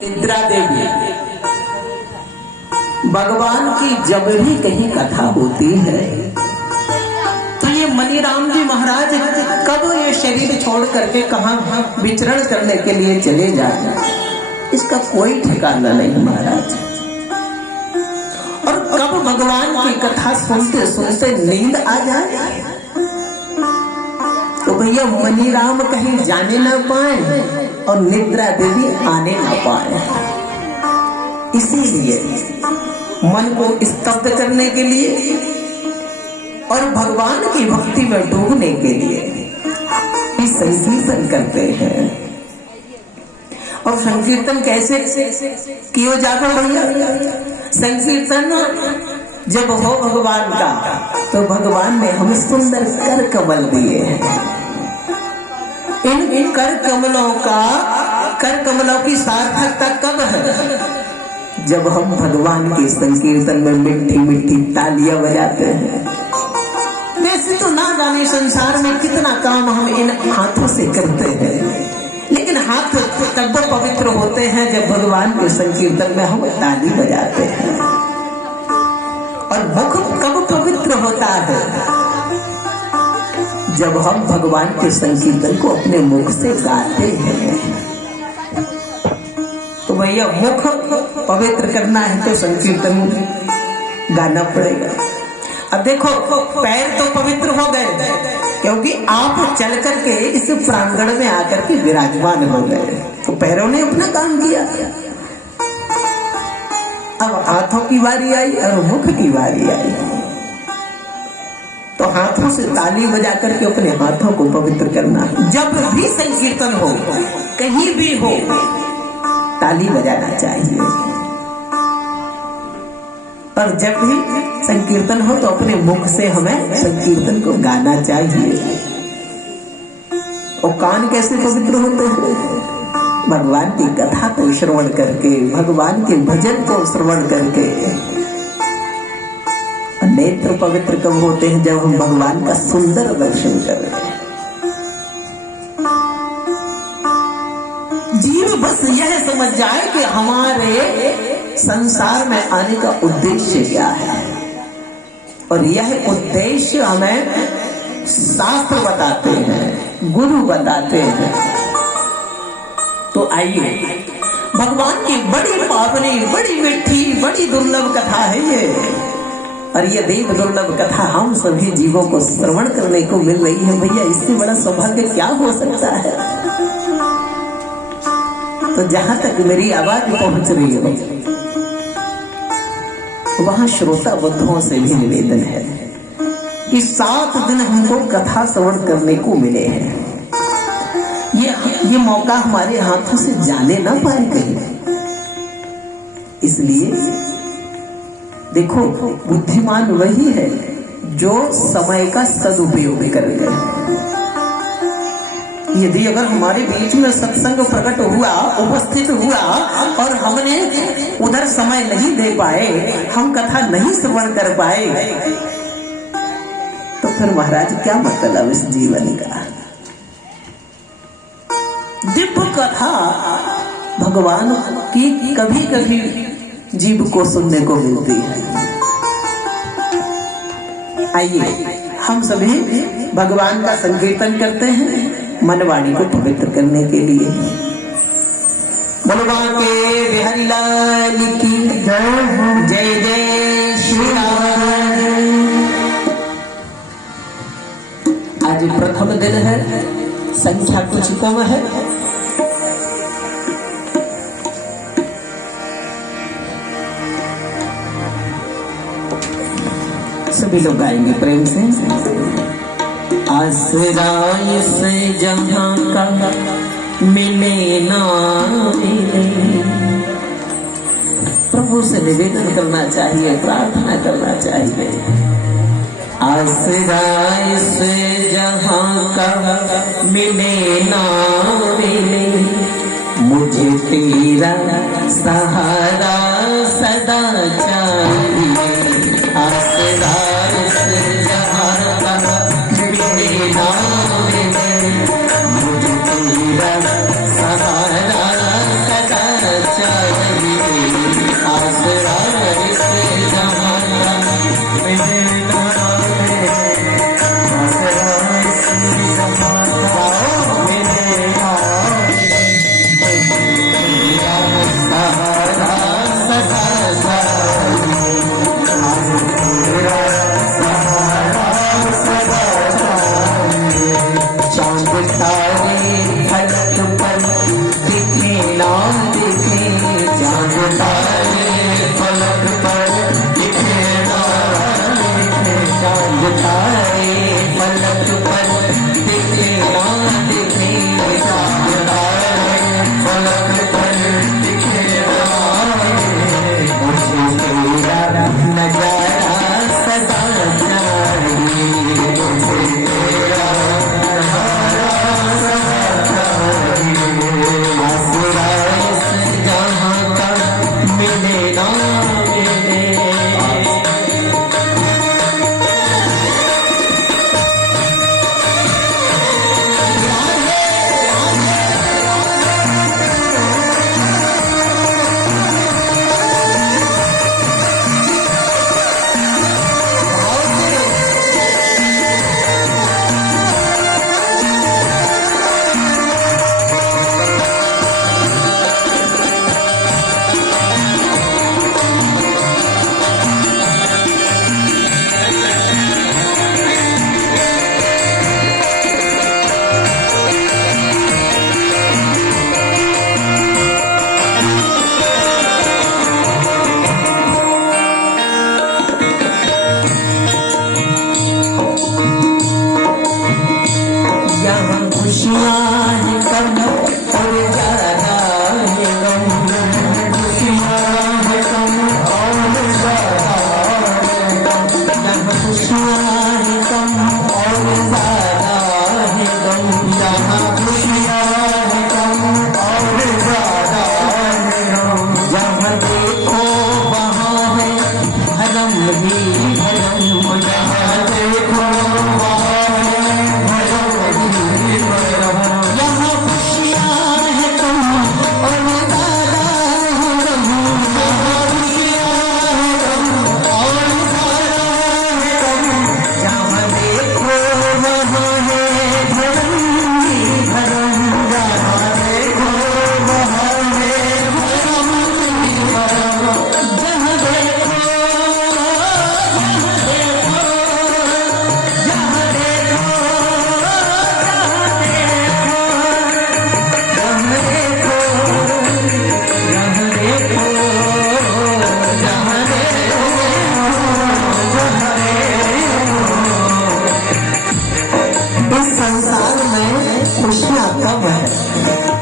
निद्रा देवी भगवान की जब भी कहीं कथा होती है तो ये मनीराम जी महाराज कब ये शरीर छोड़ करके कहां विचरण करने के लिए चले जाए, इसका कोई ठिकाना नहीं महाराज। और कब भगवान की कथा सुनते सुनते नींद आ जाए तो भैया मनीराम कहीं जाने ना पाए और निद्रा देवी आने ना पाए। इसीलिए मन को स्तब्ध करने के लिए और भगवान की भक्ति में डूबने के लिए संकीर्तन करते हैं। और संकीर्तन कैसे किया जाता भैया? संकीर्तन जब हो भगवान का तो भगवान ने हमें सुंदर कर कमल दिए हैं। इन कर कमलों की सार्थकता कब है? जब हम भगवान के संकीर्तन में मीठी मीठी तालियां बजाते हैं। वैसे तो ना जाने संसार में कितना काम हम इन हाथों से करते हैं, लेकिन हाथ तब पवित्र होते हैं जब भगवान के संकीर्तन में हम ताली बजाते हैं। और मुख कब पवित्र होता है? जब हम भगवान के संकीर्तन को अपने मुख से गाते हैं। तो भैया मुख पवित्र करना है तो संकीर्तन गाना पड़ेगा। अब देखो पैर तो पवित्र हो गए क्योंकि आप चल करके इस प्रांगण में आकर के विराजमान हो गए, तो पैरों ने अपना काम किया। अब हाथों की बारी आई और मुख की बारी आई, तो हाथों से ताली बजा करके अपने हाथों को पवित्र करना। जब भी संकीर्तन हो, कहीं भी हो, ताली बजाना चाहिए। और जब भी संकीर्तन हो तो अपने मुख से हमें संकीर्तन को गाना चाहिए। और कान कैसे पवित्र होते हैं? भगवान की कथा को श्रवण करके, भगवान के भजन को श्रवण करके। नेत्र पवित्र कब होते हैं? जब हम भगवान का सुंदर दर्शन करें। जीव बस यह समझ जाए कि हमारे संसार में आने का उद्देश्य क्या है, और यह उद्देश्य हमें शास्त्र बताते हैं, गुरु बताते हैं। तो आइए, भगवान की बड़ी पावनी, बड़ी मीठी, बड़ी दुर्लभ कथा है ये। और ये देव दुर्लभ कथा हम सभी जीवों को श्रवण करने को मिल रही है। भैया इससे बड़ा सौभाग्य क्या हो सकता है? तो जहां तक मेरी आवाज पहुंच रही हो, वहां श्रोता बंधुओं से भी निवेदन है कि 7 दिन हमको कथा श्रवण करने को मिले हैं। ये मौका हमारे हाथों से जाने ना पाए कहीं। इसलिए देखो, बुद्धिमान वही है जो समय का सदुपयोग करेगा। यदि अगर हमारे बीच में सत्संग प्रकट हुआ, उपस्थित हुआ, और हमने उधर समय नहीं दे पाए, हम कथा नहीं श्रवण कर पाए, तो फिर महाराज क्या मतलब इस जीवन का? दिव्य कथा भगवान की कभी कभी जीव को सुनने को मिलती है। आइए हम सभी भगवान का संकीर्तन करते हैं मनवाणी को पवित्र करने के लिए। भगवान के बिहारी लाल की जय जय श्री राम। आज प्रथम दिन है, संख्या कुछ कम है। सभी लोग गाएंगे प्रेम से। आसराय से जहां का मिले ना मिले, प्रभु से निवेदन करना चाहिए, प्रार्थना करना चाहिए। आसराय से जहां का मिले ना मिले, मुझे तेरा सहारा सदा चाहिए। आसराय से जहां का मिले ना मिले, मुझे तेरा सहारा सदा चाहिए।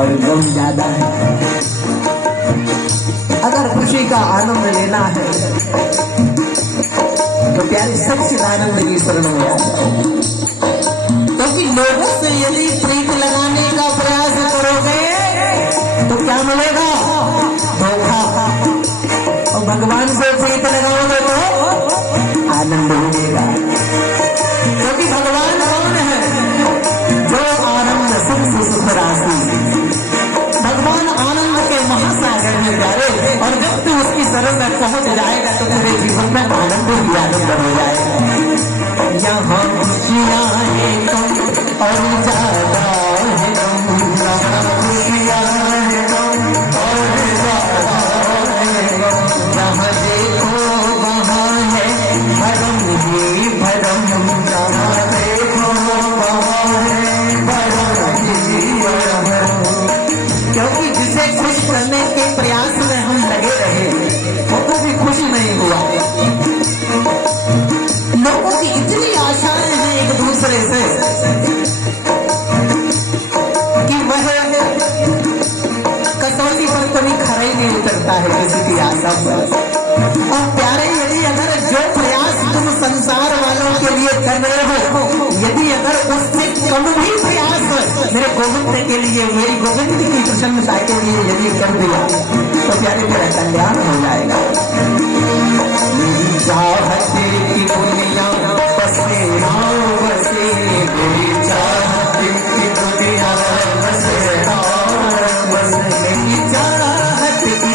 और गम ज्यादा है। अगर खुशी का आनंद लेना है तो प्यारे सच्चिदानंद की शरण में आ जाओ, क्योंकि लोगों से यदि प्रीत लगाने का प्रयास करोगे तो क्या मिलेगा? धोखा। और भगवान से प्रीत लगाओगे तो आनंद मिलेगा, क्योंकि भगवान कौन है? जो आनंद सुख से सुख राशि। भगवान आनंद के महासागर में जाए और जब तू उसकी शरण में पहुंच जाएगा तो तेरे जीवन में आनंद ही आनंद हो जाएगा। यहाँ खुशियाँ है कम और ज्यादा है कम, यहाँ खुशियाँ है कम और ज्यादा है कम, जहाँ देखो वहाँ है भरम ही भरम, जहाँ देखो वहाँ है भरम ही भरम। क्योंकि जिसे खुश करने के प्रयास में हम लगे रहे वो कभी खुश नहीं हुआ। लोगों की इतनी आशाएं हैं एक दूसरे से कि वह कसौटी पर कभी खरा ही नहीं उतरता है किसी की आशा पर। और प्यारे, यदि अगर जो प्रयास तुम संसार वालों के लिए कर रहे हो, यदि अगर उससे कम भी प्रयास मेरे गोविंद के लिए, मेरी गोविंद की प्रसन्नता के लिए यदि कर दिया तो प्यारे मेरा कल्याण हो जाएगा। मेरी चाहत की दुनिया बसे राम बसे, मेरी चाहत की दुनिया बसे राम बसे, मेरी चाहत की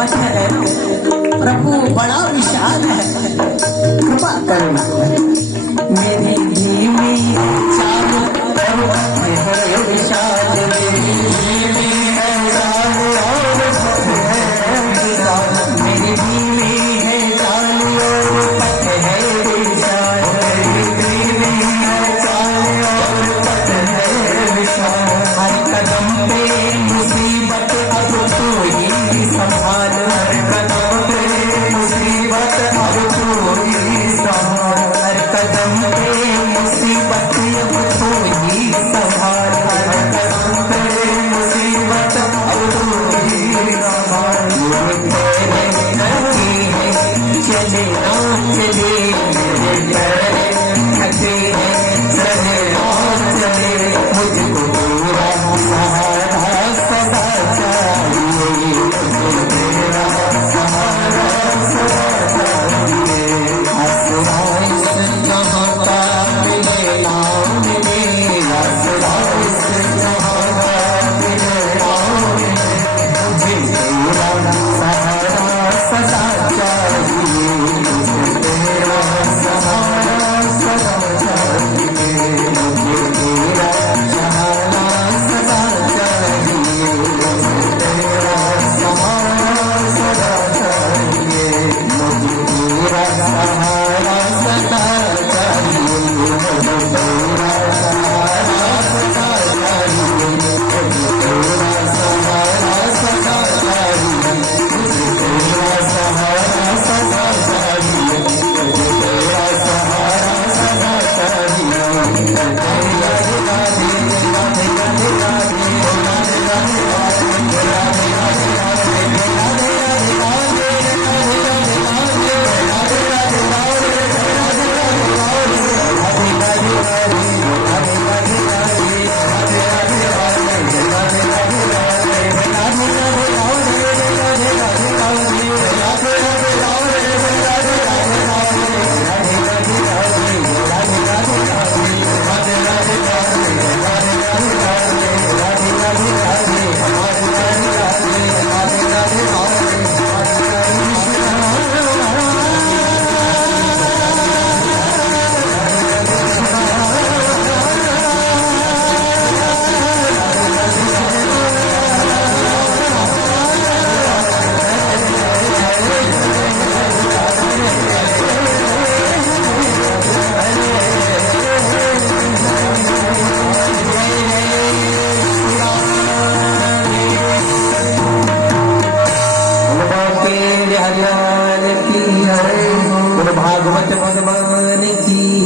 पट है प्रभु बड़ा विशाल है, कृपा करना। मेरी धीमी चाल और है विशाल, मेरी धीमी है चाल और है विशाल, मेरी धीमी है चाल और पथ है विशाल, मेरी धीमी है चाल और पथ है विशाल। हर कदम पे मुसीबत अब तू ही संभाल, हर कदम पे मुसीबत अब तू ही संभाल, हर कदम पे मुसीबत अब तू ही संभाल, हर कदम पे मुसीबत अब तू ही संभाल। तेरे थकी है चले ना चले, मेरे पैर थके हैं चले ना चले, मुझको पूरा सहारा सदा चाहिए, मुझको तेरा सहारा सदा चाहिए। आसरा इस जहां का मिले ना मिले, आसरा इस जहां का मिले ना मिले, मुझे तेरा सहारा सदा चाहिए, मुझे तेरा सहारा सदा चाहिए, मुझे तेरा सहारा सदा चाहिए, मुझे तेरा सहारा सदा चाहिए, मुझे तेरा सहारा सदा चाहिए, मुझे तेरा सहारा सदा चाहिए, मुझे तेरा सहारा सदा चाहिए, मुझे तेरा सहारा सदा चाहिए, मुझे तेरा सहारा सदा चाहिए। भागवत भगवान की